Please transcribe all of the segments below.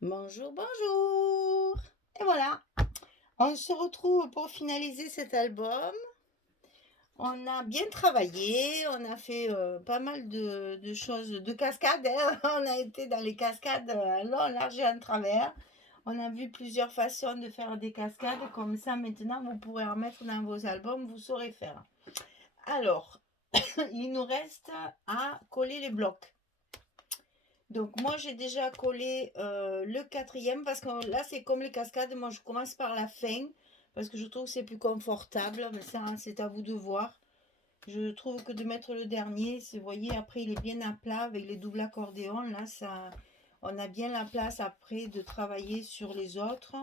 Bonjour, bonjour. Et voilà, on se retrouve pour finaliser cet album. On a bien travaillé, on a fait pas mal de choses, de cascades, hein. On a été dans les cascades à long, large et en travers. On a vu plusieurs façons de faire des cascades, comme ça maintenant vous pourrez en mettre dans vos albums, vous saurez faire. Alors, il nous reste à coller les blocs. Donc moi j'ai déjà collé le quatrième parce que là c'est comme les cascades, moi je commence par la fin parce que je trouve que c'est plus confortable, mais ça c'est à vous de voir. Je trouve que de mettre le dernier, vous voyez après il est bien à plat avec les doubles accordéons, là ça, on a bien la place après de travailler sur les autres.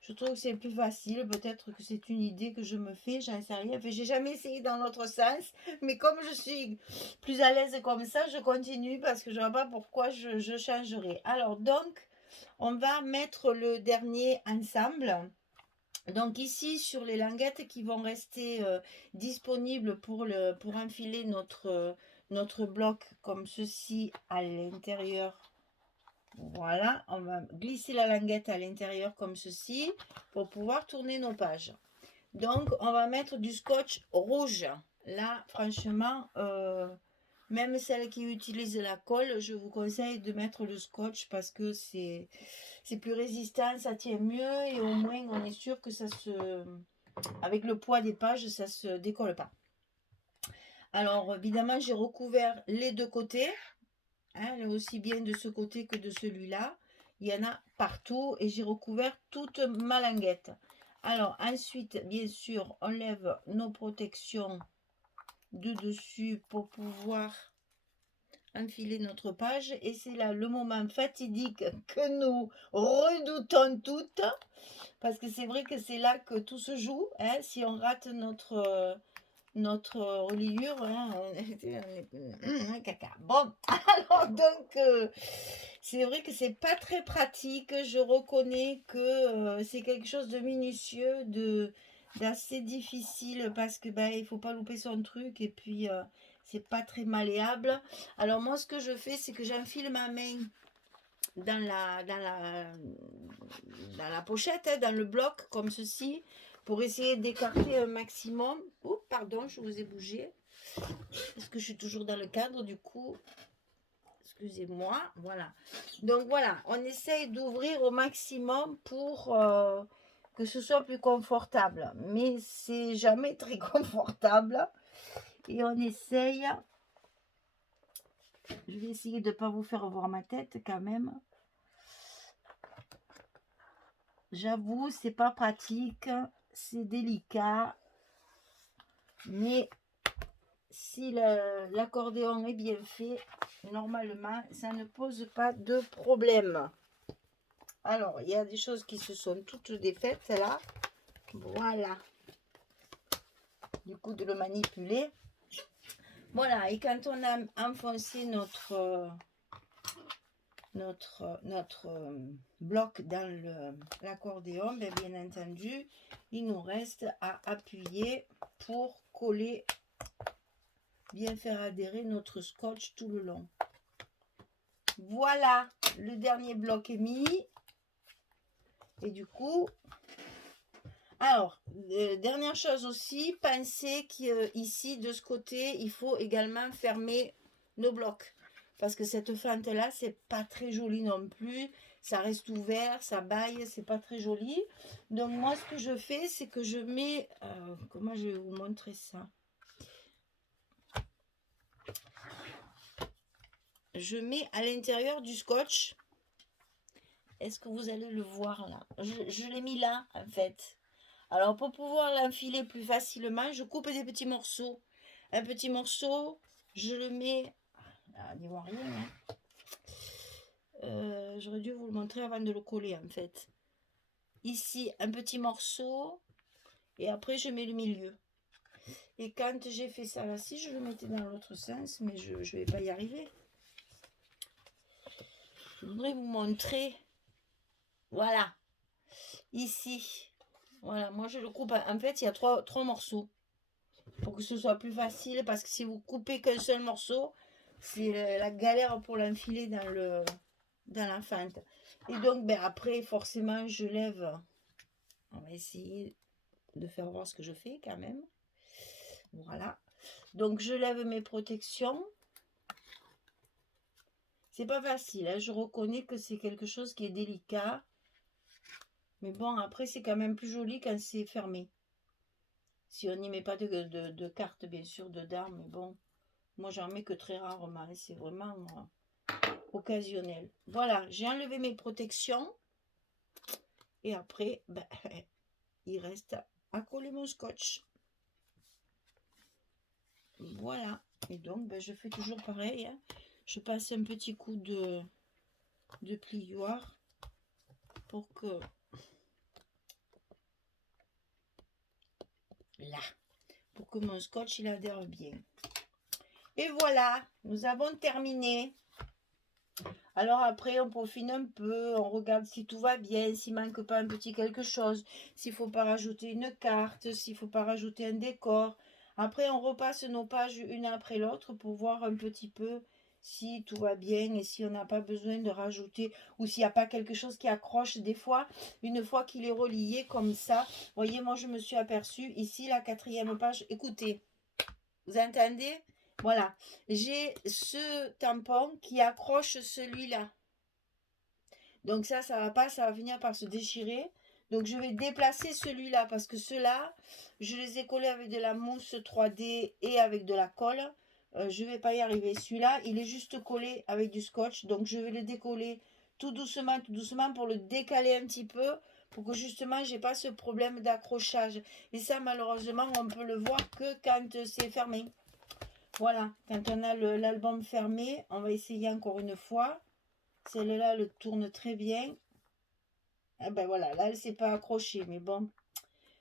Je trouve que c'est plus facile, peut-être que c'est une idée que je me fais, j'en sais rien. Enfin, j'ai jamais essayé dans l'autre sens, mais comme je suis plus à l'aise comme ça, je continue parce que je ne vois pas pourquoi je changerai. Alors donc, on va mettre le dernier ensemble. Donc ici, sur les languettes qui vont rester disponibles pour enfiler notre bloc comme ceci à l'intérieur. Voilà, on va glisser la languette à l'intérieur comme ceci pour pouvoir tourner nos pages. Donc, on va mettre du scotch rouge. Là, franchement, même celles qui utilisent la colle, je vous conseille de mettre le scotch parce que c'est plus résistant, ça tient mieux et au moins on est sûr que ça se... Avec le poids des pages, ça se décolle pas. Alors, évidemment, j'ai recouvert les deux côtés, hein, aussi bien de ce côté que de celui-là. Il y en a partout et j'ai recouvert toute ma languette. Alors, ensuite, bien sûr, on lève nos protections de dessus pour pouvoir enfiler notre page et c'est là le moment fatidique que nous redoutons toutes parce que c'est vrai que c'est là que tout se joue, hein. Si on rate notre reliure, hein, on est caca. Bon, alors donc c'est vrai que c'est pas très pratique. Je reconnais que c'est quelque chose de minutieux, d'assez difficile parce que ben il faut pas louper son truc et puis c'est pas très malléable. Alors moi ce que je fais c'est que j'enfile ma main dans la pochette, hein, dans le bloc comme ceci pour essayer d'écarter un maximum. Oh pardon, je vous ai bougé parce que je suis toujours dans le cadre du coup. Excusez-moi, voilà. Donc voilà, on essaye d'ouvrir au maximum pour que ce soit plus confortable. Mais c'est jamais très confortable. Et on essaye. Je vais essayer de ne pas vous faire voir ma tête quand même. J'avoue, c'est pas pratique. C'est délicat. Mais si l'accordéon est bien fait, normalement, ça ne pose pas de problème. Alors, il y a des choses qui se sont toutes défaites là. Voilà. Du coup, de le manipuler. Voilà, et quand on a enfoncé notre bloc dans l'accordéon, bien entendu, il nous reste à appuyer pour coller, bien faire adhérer notre scotch tout le long. Voilà, le dernier bloc est mis. Et du coup, alors, dernière chose aussi, pensez qu'ici, de ce côté, il faut également fermer nos blocs. Parce que cette fente-là, c'est pas très joli non plus. Ça reste ouvert, ça baille, c'est pas très joli. Donc moi, ce que je fais, c'est que je mets... comment je vais vous montrer ça? Je mets à l'intérieur du scotch. Est-ce que vous allez le voir là? Je l'ai mis là, en fait. Alors, pour pouvoir l'enfiler plus facilement, je coupe des petits morceaux. Un petit morceau, je le mets... Ah, n'y voit rien, hein. J'aurais dû vous le montrer avant de le coller, en fait. Ici, un petit morceau. Et après, je mets le milieu. Et quand j'ai fait ça là-ci, je le mettais dans l'autre sens, mais je ne vais pas y arriver. Je voudrais vous montrer. Voilà. Ici. Voilà, moi je le coupe. En fait, il y a trois morceaux. Pour que ce soit plus facile, parce que si vous coupez qu'un seul morceau, c'est la galère pour l'enfiler dans la fente. Et donc, ben, après, forcément, je lève. On va essayer de faire voir ce que je fais quand même. Voilà. Donc, je lève mes protections. C'est pas facile, hein. Je reconnais que c'est quelque chose qui est délicat. Mais bon, après, c'est quand même plus joli quand c'est fermé. Si on n'y met pas de cartes, bien sûr, dedans. Mais bon, moi, j'en mets que très rarement. C'est vraiment occasionnel. Voilà, j'ai enlevé mes protections. Et après, ben, il reste à coller mon scotch. Voilà. Et donc, ben, je fais toujours pareil, hein. Je passe un petit coup de plioir pour que... Là. Pour que mon scotch, il adhère bien. Et voilà, nous avons terminé. Alors après, on peaufine un peu, on regarde si tout va bien, s'il manque pas un petit quelque chose, s'il faut pas rajouter une carte, s'il faut pas rajouter un décor. Après, on repasse nos pages une après l'autre pour voir un petit peu si tout va bien et si on n'a pas besoin de rajouter ou s'il n'y a pas quelque chose qui accroche. Des fois, une fois qu'il est relié comme ça, voyez, moi je me suis aperçue ici, la 4e page, écoutez, vous entendez? Voilà, j'ai ce tampon qui accroche celui-là. Donc ça va pas, ça va finir par se déchirer. Donc je vais déplacer celui-là parce que ceux-là, je les ai collés avec de la mousse 3D et avec de la colle. Je vais pas y arriver. Celui-là, il est juste collé avec du scotch. Donc je vais le décoller tout doucement pour le décaler un petit peu. Pour que justement, j'ai pas ce problème d'accrochage. Et ça, malheureusement, on peut le voir que quand c'est fermé. Voilà, quand on a l'album fermé, on va essayer encore une fois. Celle-là, elle tourne très bien. Ah ben voilà, là, elle ne s'est pas accrochée. Mais bon,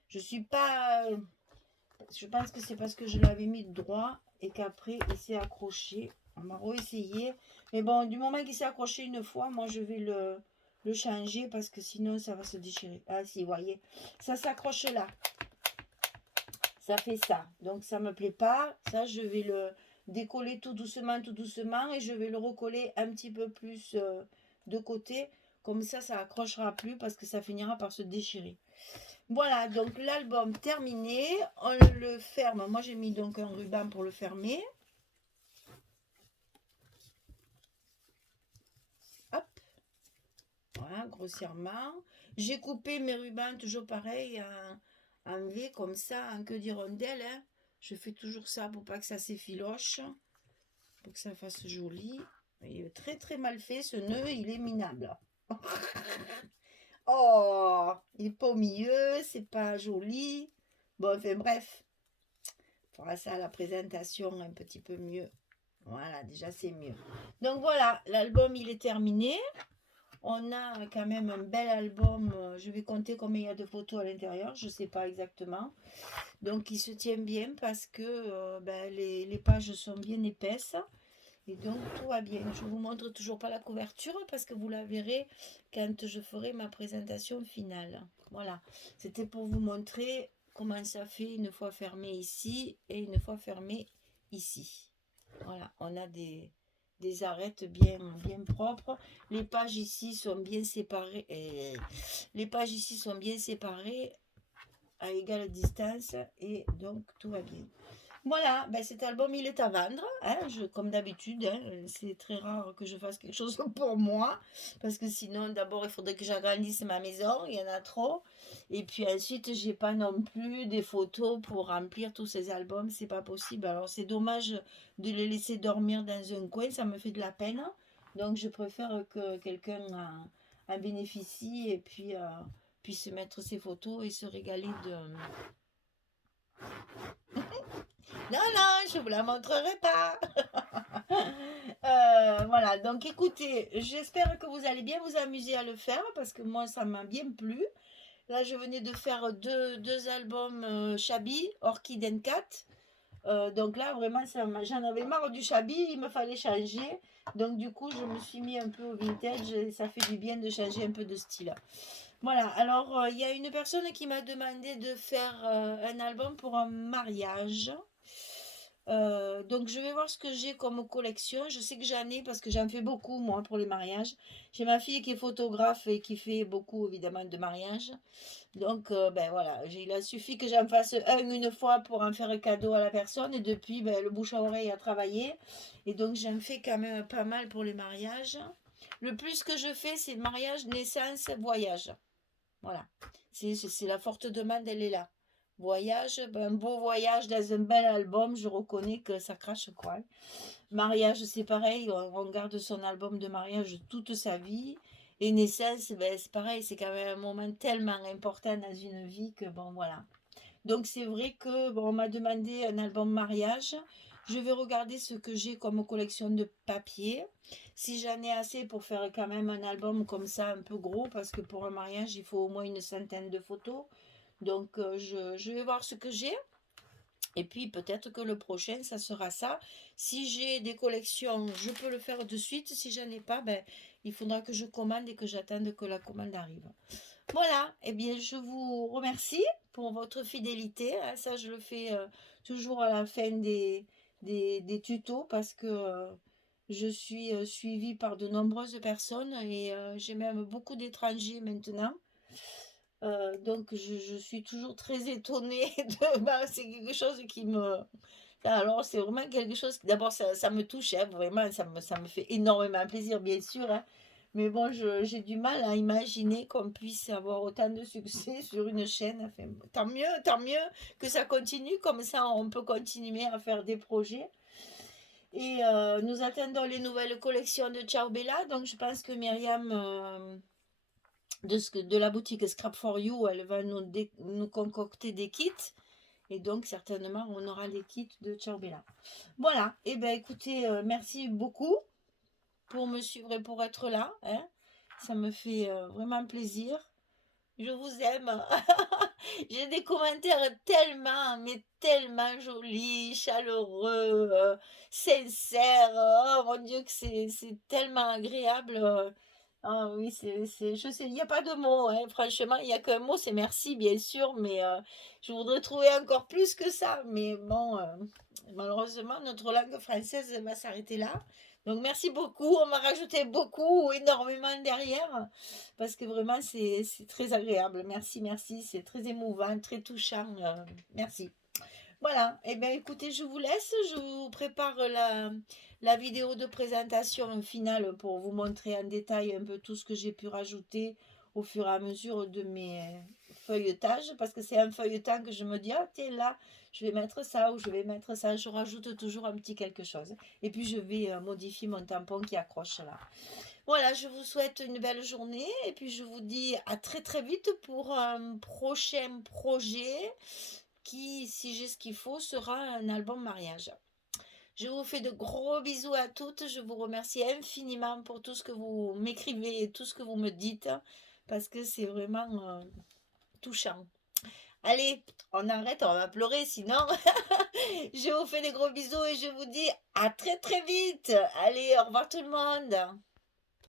je suis pas... je pense que c'est parce que je l'avais mis droit et qu'après, il s'est accroché. On m'a réessayé. Mais bon, du moment qu'il s'est accroché une fois, moi, je vais le changer parce que sinon, ça va se déchirer. Ah si, vous voyez, ça s'accroche là. Ça fait ça. Donc, ça ne me plaît pas. Ça, je vais le décoller tout doucement. Et je vais le recoller un petit peu plus de côté. Comme ça accrochera plus parce que ça finira par se déchirer. Voilà, donc l'album terminé. On le ferme. Moi, j'ai mis donc un ruban pour le fermer. Hop. Voilà, grossièrement. J'ai coupé mes rubans toujours pareil en V comme ça, en queue d'hirondelle. Hein. Je fais toujours ça pour pas que ça s'effiloche. Pour que ça fasse joli. Il est très très mal fait ce nœud, il est minable. Oh, il n'est pas au milieu, c'est pas joli. Bon, enfin bref, on fera ça à la présentation un petit peu mieux. Voilà, déjà c'est mieux. Donc voilà, l'album il est terminé. On a quand même un bel album. Je vais compter combien il y a de photos à l'intérieur, je ne sais pas exactement. Donc il se tient bien parce que ben, les pages sont bien épaisses. Et donc tout va bien. Je vous montre toujours pas la couverture parce que vous la verrez quand je ferai ma présentation finale. Voilà, c'était pour vous montrer comment ça fait une fois fermé ici et une fois fermé ici. Voilà, on a des arêtes bien propres. Les pages ici sont bien séparées. Les pages ici sont bien séparées à égale distance et donc tout va bien. Voilà, ben cet album il est à vendre, hein, comme d'habitude, hein, c'est très rare que je fasse quelque chose pour moi, parce que sinon d'abord il faudrait que j'agrandisse ma maison, il y en a trop, et puis ensuite j'ai pas non plus des photos pour remplir tous ces albums, c'est pas possible, alors c'est dommage de les laisser dormir dans un coin, ça me fait de la peine, donc je préfère que quelqu'un en bénéficie et puis puisse mettre ses photos et se régaler de... Non, non, je ne vous la montrerai pas. Voilà, donc écoutez, j'espère que vous allez bien vous amuser à le faire parce que moi, ça m'a bien plu. Là, je venais de faire deux albums Chabi, Orchid and Cat. Donc là, vraiment, j'en avais marre du Chabi, il me fallait changer. Donc du coup, je me suis mis un peu au vintage et ça fait du bien de changer un peu de style. Voilà, alors il y a une personne qui m'a demandé de faire un album pour un mariage. Donc je vais voir ce que j'ai comme collection. Je sais que j'en ai parce que j'en fais beaucoup moi pour les mariages. J'ai ma fille qui est photographe et qui fait beaucoup évidemment de mariages. Donc ben voilà, il a suffi que j'en fasse un une fois pour en faire un cadeau à la personne et depuis ben, le bouche à oreille a travaillé et donc j'en fais quand même pas mal pour les mariages. Le plus que je fais c'est mariage, naissance, voyage. Voilà. C'est la forte demande, elle est là. Voyage, ben, un beau voyage dans un bel album, je reconnais que ça crache quoi. Mariage, c'est pareil, on garde son album de mariage toute sa vie. Et naissance, ben, c'est pareil, c'est quand même un moment tellement important dans une vie que bon, voilà. Donc c'est vrai que bon, on m'a demandé un album mariage. Je vais regarder ce que j'ai comme collection de papier. Si j'en ai assez pour faire quand même un album comme ça un peu gros, parce que pour un mariage, il faut au moins une centaine de photos. Donc je vais voir ce que j'ai. Et puis peut-être que le prochain, ça sera ça. Si j'ai des collections, je peux le faire de suite. Si j'en ai pas, ben, il faudra que je commande et que j'attende que la commande arrive. Voilà, eh bien, je vous remercie pour votre fidélité, hein. Ça, je le fais toujours à la fin des tutos parce que je suis suivie par de nombreuses personnes et j'ai même beaucoup d'étrangers maintenant. Donc, je suis toujours très étonnée bah, c'est quelque chose qui me... Alors, c'est vraiment quelque chose... D'abord, ça me touche, hein, vraiment, ça me fait énormément plaisir, bien sûr, hein. Mais bon, j'ai du mal à imaginer qu'on puisse avoir autant de succès sur une chaîne. Enfin, tant mieux que ça continue. Comme ça, on peut continuer à faire des projets. Et nous attendons les nouvelles collections de Ciao Bella. Donc, je pense que Myriam, de la boutique Scrap for You, elle va nous concocter des kits. Et donc, certainement, on aura les kits de Ciao Bella. Voilà. Et ben écoutez, merci beaucoup pour me suivre et pour être là, hein. Ça me fait vraiment plaisir. Je vous aime. J'ai des commentaires tellement, mais tellement jolis, chaleureux, sincères. Oh mon Dieu, que c'est tellement agréable. Ah oui, je sais, il n'y a pas de mots, hein. Franchement, il n'y a qu'un mot, c'est merci, bien sûr, mais je voudrais trouver encore plus que ça. Mais bon, malheureusement, notre langue française va s'arrêter là. Donc, merci beaucoup. On m'a rajouté beaucoup, énormément derrière, parce que vraiment, c'est très agréable. Merci, merci. C'est très émouvant, très touchant. Merci. Voilà, eh bien écoutez, je vous laisse, je vous prépare la vidéo de présentation finale pour vous montrer en détail un peu tout ce que j'ai pu rajouter au fur et à mesure de mes feuilletages, parce que c'est un feuilletant que je me dis, ah tiens là, je vais mettre ça ou je vais mettre ça, je rajoute toujours un petit quelque chose. Et puis je vais modifier mon tampon qui accroche là. Voilà, je vous souhaite une belle journée et puis je vous dis à très très vite pour un prochain projet qui, si j'ai ce qu'il faut, sera un album mariage. Je vous fais de gros bisous à toutes. Je vous remercie infiniment pour tout ce que vous m'écrivez et tout ce que vous me dites, parce que c'est vraiment touchant. Allez, on arrête, on va pleurer sinon. Je vous fais des gros bisous et je vous dis à très très vite. Allez, au revoir tout le monde.